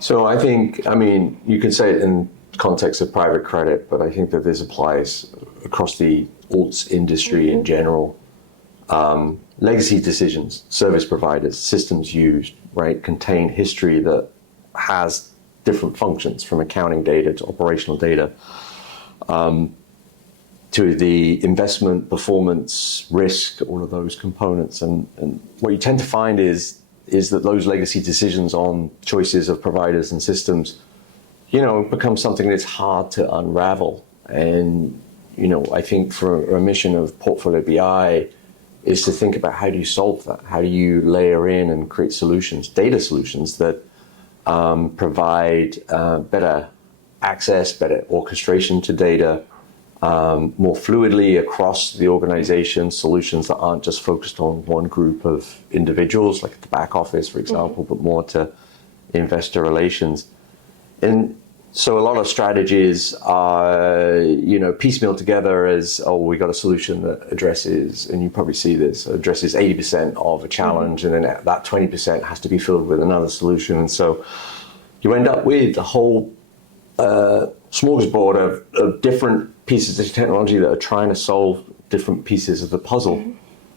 So I think, I mean, you could say it in context of private credit, but I think that this applies across the alts industry in general. Legacy decisions, service providers, systems used, right, contain history that has different functions, from accounting data to operational data, to the investment, performance, risk, all of those components. And what you tend to find is that those legacy decisions on choices of providers and systems, become something that's hard to unravel. And, I think for a mission of Portfolio BI is to think about how do you solve that? How do you layer in and create solutions, data solutions that provide better access, better orchestration to data, more fluidly across the organization, solutions that aren't just focused on one group of individuals, like the back office, for example, but more to investor relations. And so a lot of strategies are, piecemeal together as, we got a solution that addresses, and you probably see this, addresses 80% of a challenge, and then that 20% has to be filled with another solution. And so you end up with a whole smorgasbord of different pieces of technology that are trying to solve different pieces of the puzzle.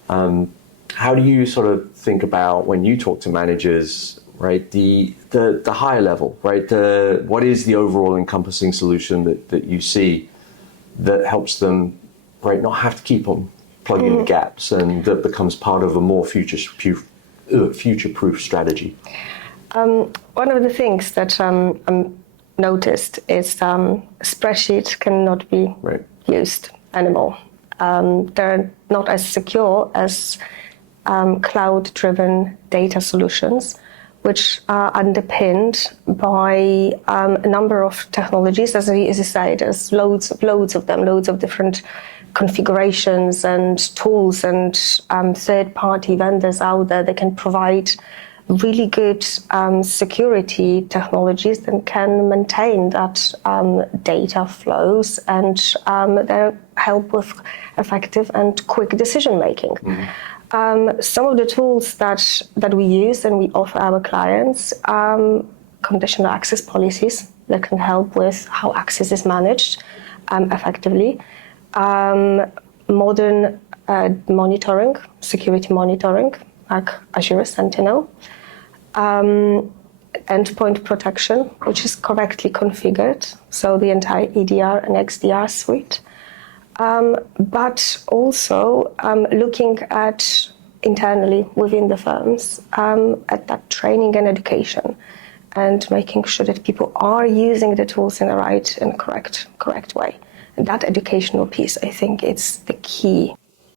How do you sort of think about, when you talk to managers, right, the higher level, right, what is the overall encompassing solution that you see that helps them, right, not have to keep on plugging the gaps, and that becomes part of a more future-proof strategy? One of the things that noticed is spreadsheets cannot be used anymore. They're not as secure as cloud-driven data solutions, which are underpinned by a number of technologies. As you said, there's loads of them, loads of different configurations and tools and third-party vendors out there that can provide really good security technologies that can maintain that data flows and they help with effective and quick decision making. Some of the tools that we use and we offer our clients, conditional access policies that can help with how access is managed effectively, modern monitoring, security monitoring, like Azure Sentinel, endpoint protection, which is correctly configured, so the entire EDR and XDR suite, but also looking at internally within the firms at that training and education, and making sure that people are using the tools in the right and correct way. And that educational piece, I think, it's the key